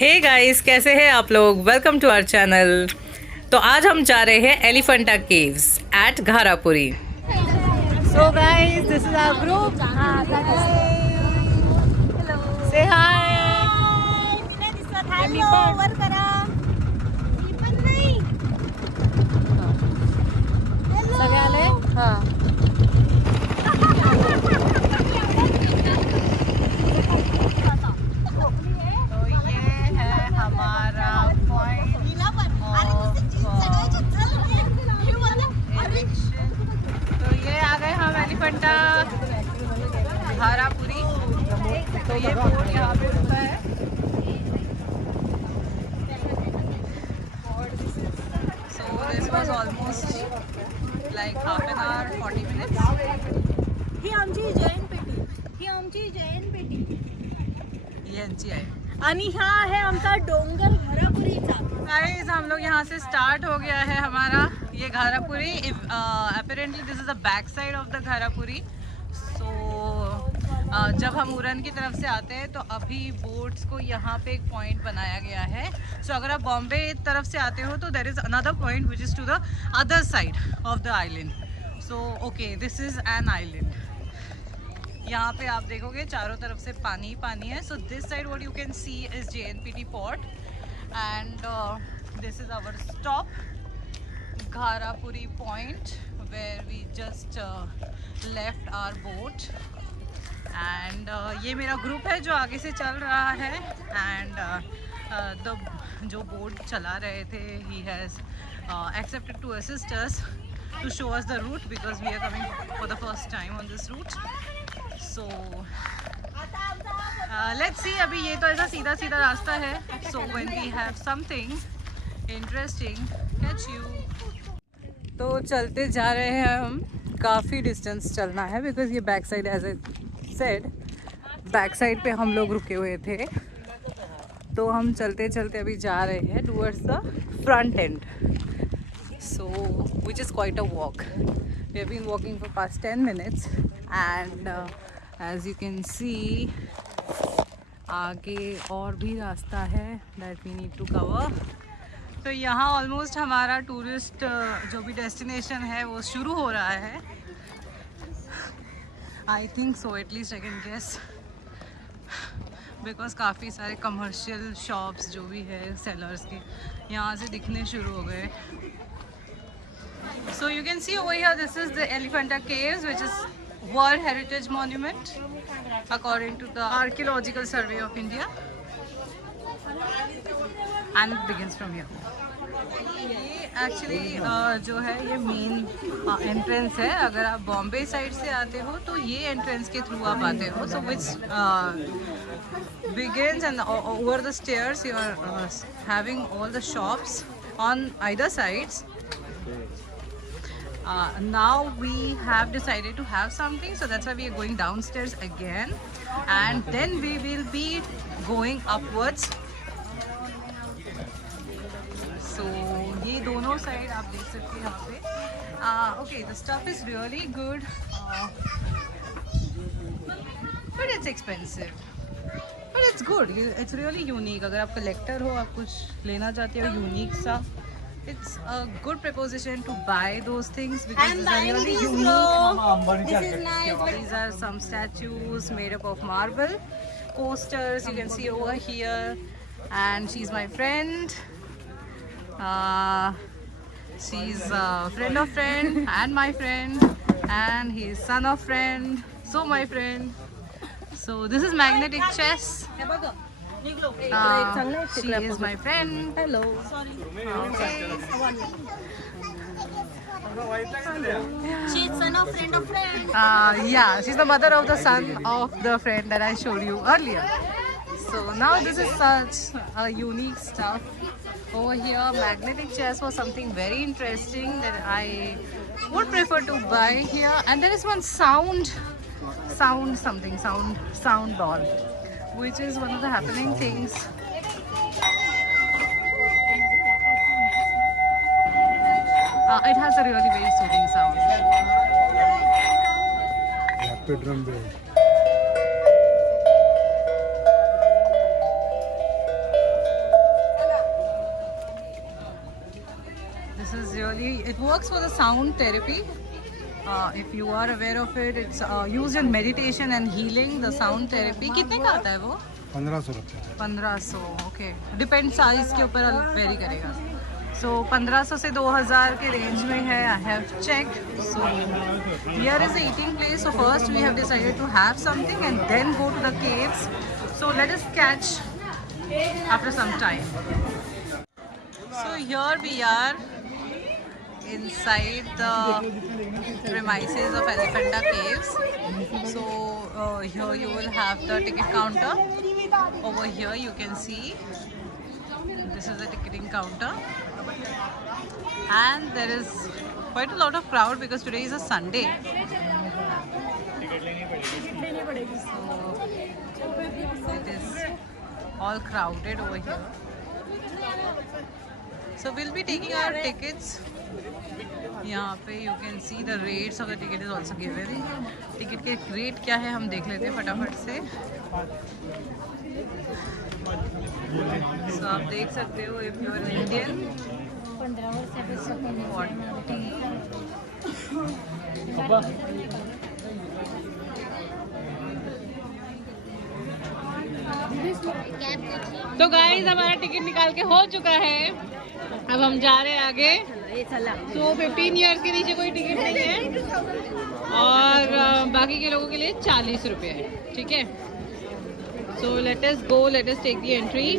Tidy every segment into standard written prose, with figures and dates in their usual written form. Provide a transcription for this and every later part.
Hey guys, कैसे हैं आप लोग। Welcome to our channel. तो आज हम जा रहे हैं Elephanta caves at Gharapuri. So guys, this is our group. Say hi. सगळे आले? हां. एलिफेंटा घारापुरी। तो ये बोर्ड यहाँ पे रुका है। So this was almost like half an hour, 40 minutes. ही आमची जैन पेटी ये यांची आहे आणि हा आहे आमचा डोंगर घारापुरीचा। गाइस, हम लोग यहाँ से स्टार्ट हो गया है हमारा ये Gharapuri. Apparently this is the back side of the Gharapuri. So जब हम उरन की तरफ से आते हैं तो अभी बोट्स को यहाँ पे एक पॉइंट बनाया गया है। सो अगर आप बॉम्बे तरफ से आते हो तो there is another point which is to the other side of the island. So okay, this is an island. यहाँ पे आप देखोगे चारों तरफ से पानी ही पानी है। So this side what you can see is JNPT port and this is our stop Gharapuri point where we just left our boat. And ये मेरा ग्रुप है जो आगे से चल रहा है। एंड द जो बोट चला रहे थे he has accepted to assist us to show us the route because we are coming for the first time on this route. So let's see। अभी ये तो ऐसा सीधा सीधा रास्ता है। So when we have something interesting, catch you। तो चलते जा रहे हैं हम। काफ़ी डिस्टेंस चलना है बिकॉज ये back side, as I said, back side पे हम लोग रुके हुए थे। तो हम चलते चलते अभी जा रहे हैं towards the front end. So which is quite a walk. We have been walking for past 10 minutes and as you can see आगे और भी रास्ता है that we need to cover। तो यहाँ ऑलमोस्ट हमारा टूरिस्ट जो भी डेस्टिनेशन है वो शुरू हो रहा है। I think so, at least I can guess, because काफ़ी सारे कमर्शियल शॉप्स जो भी है सेलर्स के यहाँ से दिखने शुरू हो गए। So you can see over here, this is the Elephanta Caves, which is World Heritage Monument according to the Archaeological Survey of India, and it begins from here। ये एक्चुअली जो है ये मेन एंट्रेंस है। अगर आप बॉम्बे साइड से आते हो तो ये एंट्रेंस के थ्रू आप आते हो। सो विच begins and over the stairs you are having all the shops on either sides। Now we have decided to have something, so that's why we are going downstairs again and then we will be going upwards। So ये दोनों साइड आप देख सकते हैं यहाँ पे। Okay, the stuff is really good, but it's expensive, but it's good। It's really unique। अगर आप कलेक्टर हो, आप कुछ लेना चाहते हो यूनिक सा, it's a good proposition to buy those things because it's really unique। This is nice। These are some statues made up of marble, coasters you can see over here, and she's my friend। She's a friend of friend and my friend, and he's son of friend, so my friend। So this is magnetic chess। She is my friend। Hello। Okay। She's son of friend। Yeah, she's the mother of the son of the friend that I showed you earlier। So now this is such a unique stuff over here। Magnetic chess was something very interesting that I would prefer to buy here। And there is one sound ball, which is one of the happening things। It has a really very soothing sound। Rapid drum beat। works for the sound therapy. If you are aware of it, it's used in meditation and healing. The sound therapy. कितने का आता है वो? 1500 रुपये. 1500. Okay. Depends size के ऊपर vary करेगा. So 1500 से 2000 के range में है. I have checked. So here is the eating place. So first we have decided to have something and then go to the caves. So let us catch after some time. So here we are inside the premises of Elephanta Caves. So here you will have the ticket counter. Over here you can see this is the ticketing counter, and there is quite a lot of crowd because today is a Sunday. So it is all crowded over here. So we'll be taking our tickets. यहाँ पे you can see the rates of the ticket is also given. Ticket के रेट क्या है हम देख लेते हैं फटाफट से. So आप देख सकते हो if you are Indian 40. तो गाइस हमारा टिकट निकाल के हो चुका है. अब हम जा रहे हैं आगे. तो 15 ईयर्स के नीचे कोई टिकट नहीं है और बाकी के लोगों के लिए 40 रुपये है. ठीक है. So let us go, let us take the entry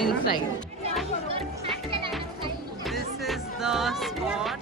inside. This is the spot.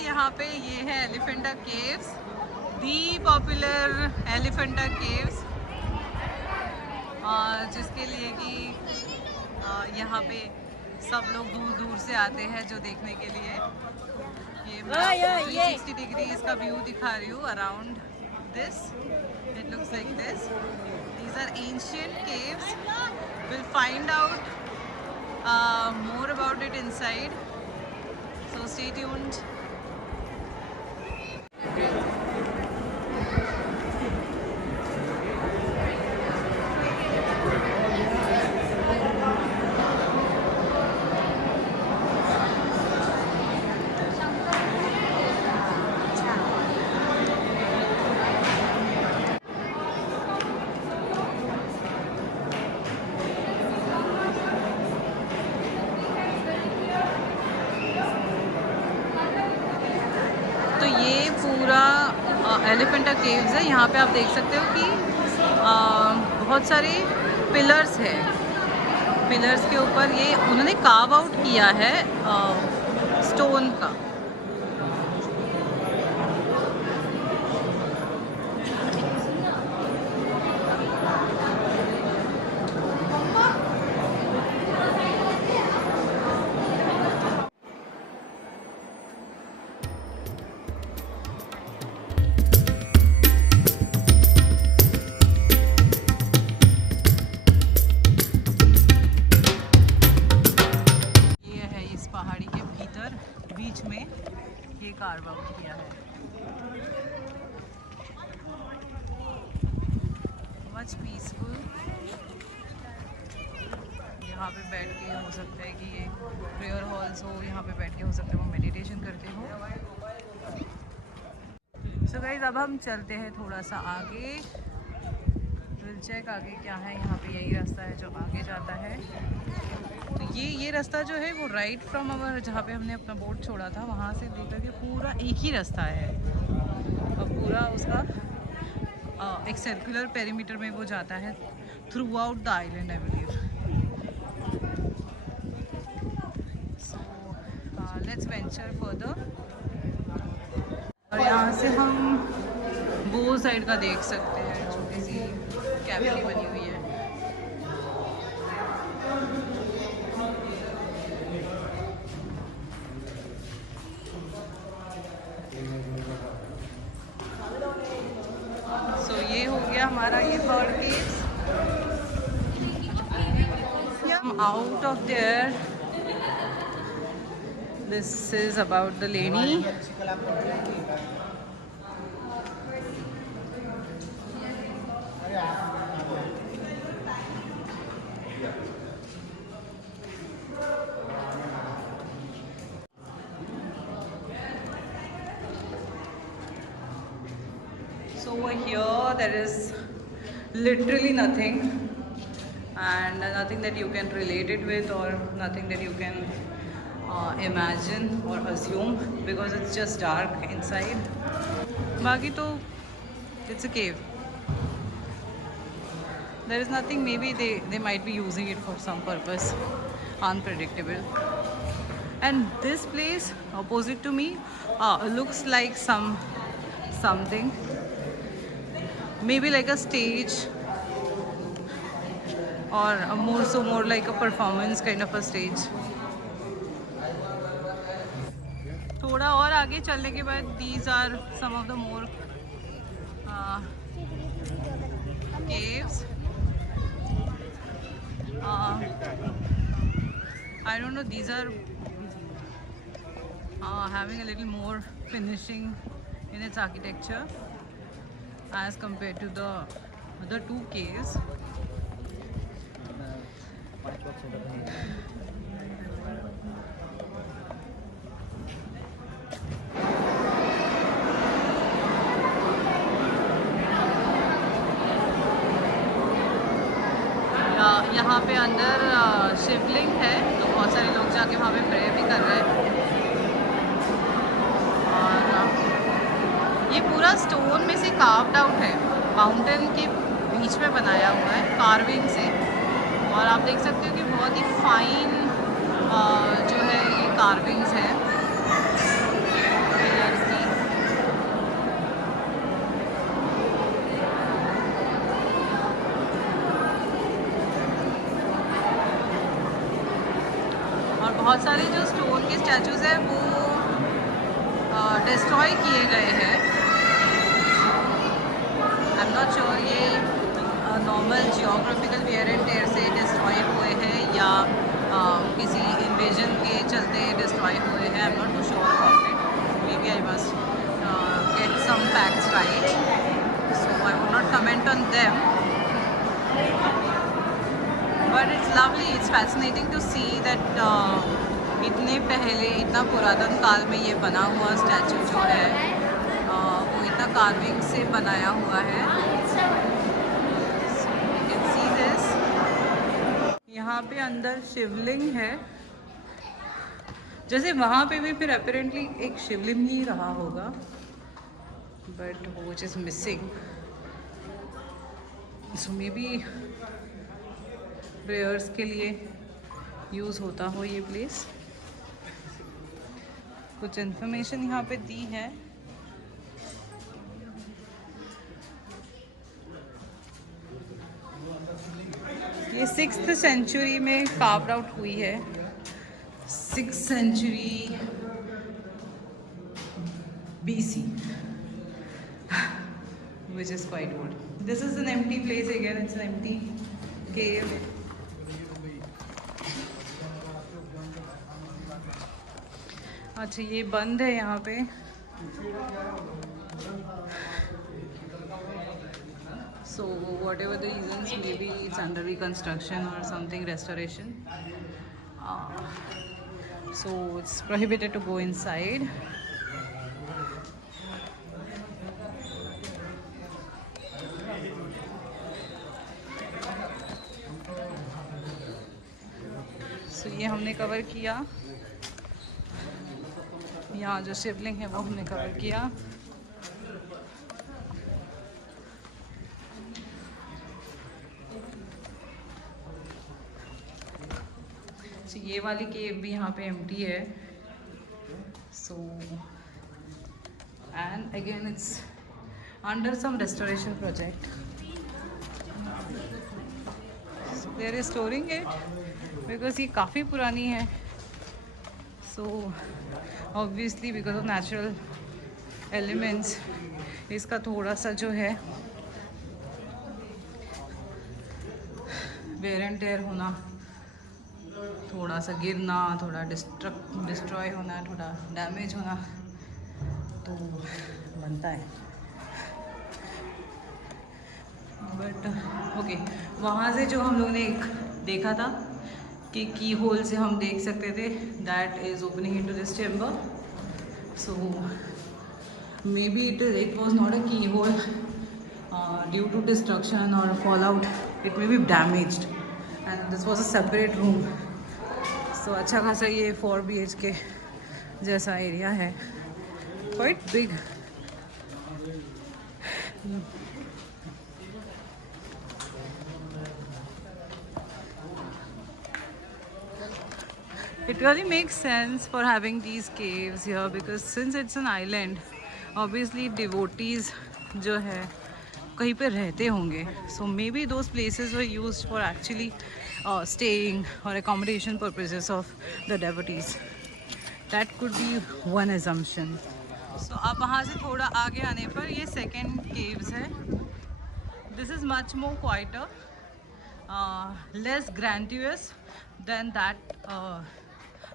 यहाँ पे ये है Elephanta caves, the popular Elephanta caves, जिसके लिए कि यहाँ पे सब लोग दूर दूर से आते हैं जो देखने के लिए. ये मैं 360 डिग्रीज का व्यू दिखा रही हूँ around this. It looks like this. These are ancient caves. Will find out more about it inside, so stay tuned. Elephanta caves है. यहाँ पे आप देख सकते हो कि बहुत सारे पिलर्स है. पिलर्स के ऊपर ये उन्होंने कार्व आउट किया है स्टोन का. बीच में ये कार्व आउट किया है. Much peaceful. यहाँ पे बैठ के हो सकता है कि ये प्रेयर हॉल्स हो. यहाँ पे बैठ के हो सकता है वो मेडिटेशन करते हो. सो गाइस अब हम चलते हैं थोड़ा सा आगे. विल चेक आगे क्या है. यहाँ पे यही रास्ता है जो आगे जाता है. तो ये रास्ता जो है वो राइट फ्रॉम अवर जहाँ पे हमने अपना बोट छोड़ा था वहाँ से लेकर के पूरा एक ही रास्ता है. और पूरा उसका एक सर्कुलर पेरीमीटर में वो जाता है through out the island I believe. So let's venture further. और यहाँ से हम वो साइड का देख सकते हैं. छोटी सी कैविटी बनी हुई है. third cave. Yeah. Out of there. This is about the lady. So over here there is literally nothing, and nothing that you can relate it with, or nothing that you can imagine or assume, because it's just dark inside. Baki to, it's a cave. There is nothing. Maybe they might be using it for some purpose. Unpredictable. And this place opposite to me looks like something. Maybe like a stage, or more like a performance kind of a stage. थोड़ा और आगे चलने के बाद these are some of the more caves. I don't know, these are having a little more finishing in its architecture as compared to the other two caves. यहाँ पे अंदर शिवलिंग है, तो बहुत सारे लोग जाके वहाँ पे प्रे भी कर रहे हैं। और ये पूरा स्टोन में से कार्व्ड आउट है, माउंटेन के बीच में बनाया हुआ है कार्विंग से। और आप देख सकते हो कि बहुत ही फाइन जो है ये कार्विंग्स है पिलर्स की। और बहुत सारे जो स्टोन के स्टैचूज हैं वो डिस्ट्रॉय किए गए हैं। आई एम नॉट श्योर ये normal geographical wear and tear से डिस्ट्रॉय हुए हैं या किसी इन्वेजन के चलते डिस्ट्रॉय हुए हैं। I am not too sure about it. May be I must get some facts right, so I would not comment on them. But it's lovely, it's fascinating to see that इतने पहले, इतना पुरातन काल में ये बना हुआ स्टैचू जो है वो इतना कार्विंग से बनाया हुआ है। So you can see this. यहाँ पे अंदर शिवलिंग है, जैसे वहाँ पे भी फिर अपेरेंटली एक शिवलिंग ही रहा होगा, but which is missing. So maybe prayers के लिए यूज़ होता हो ये प्लेस। कुछ इन्फॉर्मेशन यहाँ पे दी है। ये 6th सेंचुरी में कार्व्ड आउट हुई है, 6th century BC, which is quite old. This is an empty place again, it's an empty cave. अच्छा, ये बंद है यहाँ पे। So whatever the reasons, maybe it's under reconstruction or something, restoration. So it's prohibited to go inside. So ये हमने कवर किया। यहाँ जो शिवलिंग है वो हमने कवर किया। So ये वाली केव भी यहाँ पे एम्प्टी है। So and again it's under some restoration project. So they are restoring it because ये काफ़ी पुरानी है। So obviously because of natural elements इसका थोड़ा सा जो है वेयर एंड टेयर होना, थोड़ा सा गिरना, थोड़ा डिस्ट्रॉय होना, थोड़ा डैमेज होना तो बनता है। बट ओके, वहाँ से जो हम लोगों ने एक देखा था कि की होल से हम देख सकते थे, that is opening into this chamber. So may be it was not a key hole due to destruction और fall out, it may be damaged and this was a separate room. So अच्छा खासा ये 4 BHK जैसा area है, quite big. It really makes sense for having these caves here because since it's an island, obviously devotees जो है कहीं पे रहते होंगे. So maybe those places were used for actually staying or accommodation purposes of the devotees. That could be one assumption. So अब वहाँ से थोड़ा आगे आने पर ये second caves है. This is much more quieter, less grandiose than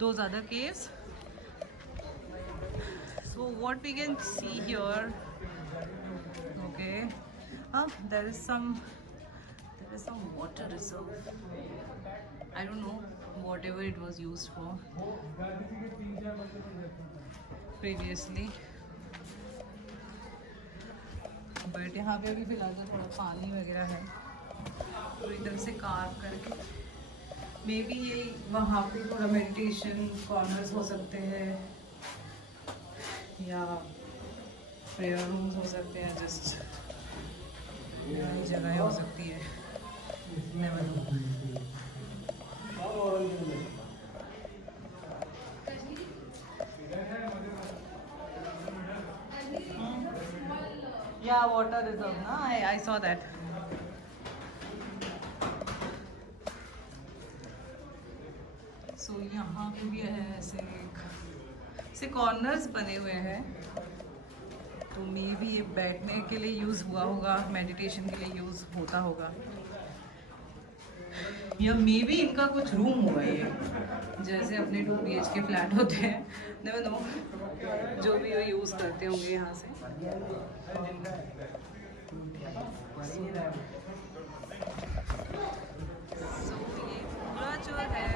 those other caves. So what we can see here, okay, there is some water reserve. I don't know whatever it was used for previously, but यहाँ पे अभी फिलहाल तो थोड़ा पानी वगैरह है, तो इधर से कार्व करके मे बी ये वहाँ पे थोड़ा मेडिटेशन कॉर्नर्स हो सकते हैं या प्रेयर रूम्स हो सकते हैं, जस्ट जगह हो सकती है, नेवर नो। या वाटर रिजर्व ना, आई सॉ दैट। सो यहाँ पे भी है ऐसे कॉर्नर्स बने हुए हैं, तो मे बी ये बैठने के लिए यूज़ हुआ होगा, मेडिटेशन के लिए यूज़ होता होगा, या मे बी इनका कुछ रूम होगा ये, जैसे अपने 2 BHK फ्लैट होते हैं, नेवर नो, जो भी वो यूज़ करते होंगे यहाँ से। So, ये पूरा जो है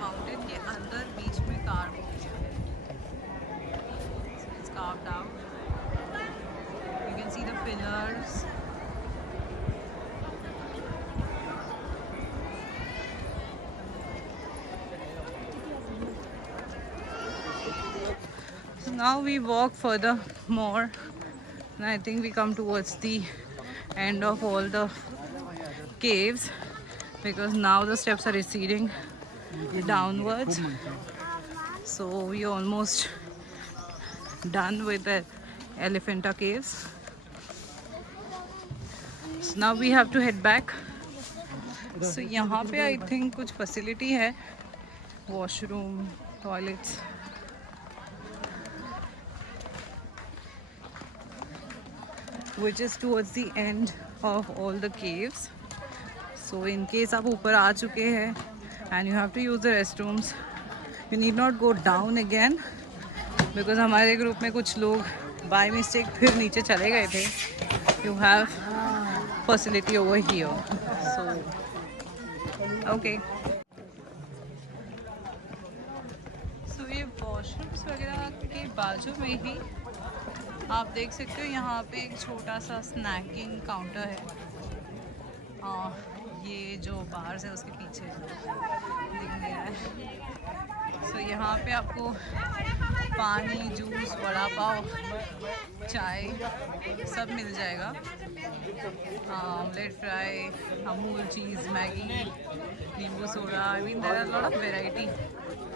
माउंटेन के अंदर बीच में कार्व हो गया है। So it's carved out. You can see the pillars. So now we walk further more, and I think we come towards the end of all the caves because now the steps are receding downwards. So we are almost done with the Elephanta caves. So now we have to head back. So यहाँ पे I think कुछ facility है, washroom, toilets. Which is towards the end of all the caves. So in case आप ऊपर आ चुके हैं and you have to use the restrooms, you need not go down again because हमारे ग्रुप में कुछ लोग by mistake फिर नीचे चले गए थे. You have facility over here. So okay. So ये washrooms वगैरह के बाजू में ही आप देख सकते हो यहाँ पे एक छोटा सा स्नैकिंग काउंटर है. ये जो बार्स है उसके पीछे दिख रहा है. सो यहाँ पे आपको पानी, जूस, वड़ा पाव, चाय सब मिल जाएगा. Omelette fry, Amul cheese, Maggi, नींबू soda. I mean there are lot of variety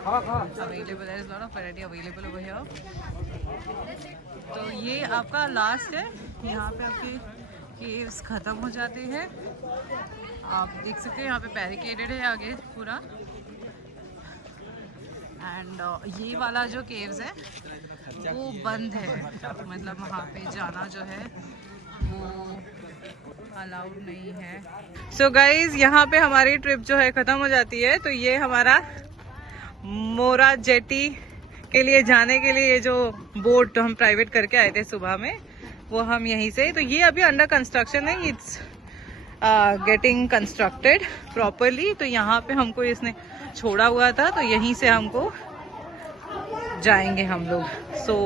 available. There is lot of variety available over here. तो ये आपका लास्ट है. यहाँ पे आपके केव्स ख़त्म हो जाते हैं. आप देख सकते हैं यहाँ पे बैरिकेडेड है आगे पूरा. एंड ये वाला जो केव्स है वो बंद है, मतलब वहाँ पे जाना जो है वो अलाउड नहीं है। सो गाइज यहाँ पे हमारी ट्रिप जो है खत्म हो जाती है। तो ये हमारा मोरा जेटी के लिए जाने के लिए ये जो बोट हम प्राइवेट करके आए थे सुबह में, वो हम यहीं से, तो ये अभी अंडर कंस्ट्रक्शन है, इट्स गेटिंग कंस्ट्रक्टेड प्रॉपरली। तो यहाँ पे हमको इसने छोड़ा हुआ था, तो यहीं से हमको जाएंगे हम लोग। सो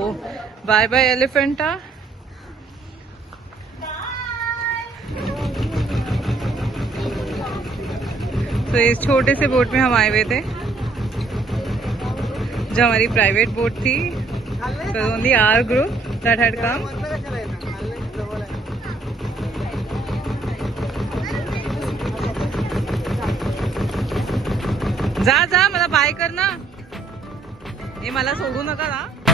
बाय बाय एलिफेंटा। तो इस छोटे से बोट में हम आए हुए थे, जो हमारी प्राइवेट बोट थी। तो only our group that had come. जा जा मला बाय कर ना, हे मला सोडू नका ना।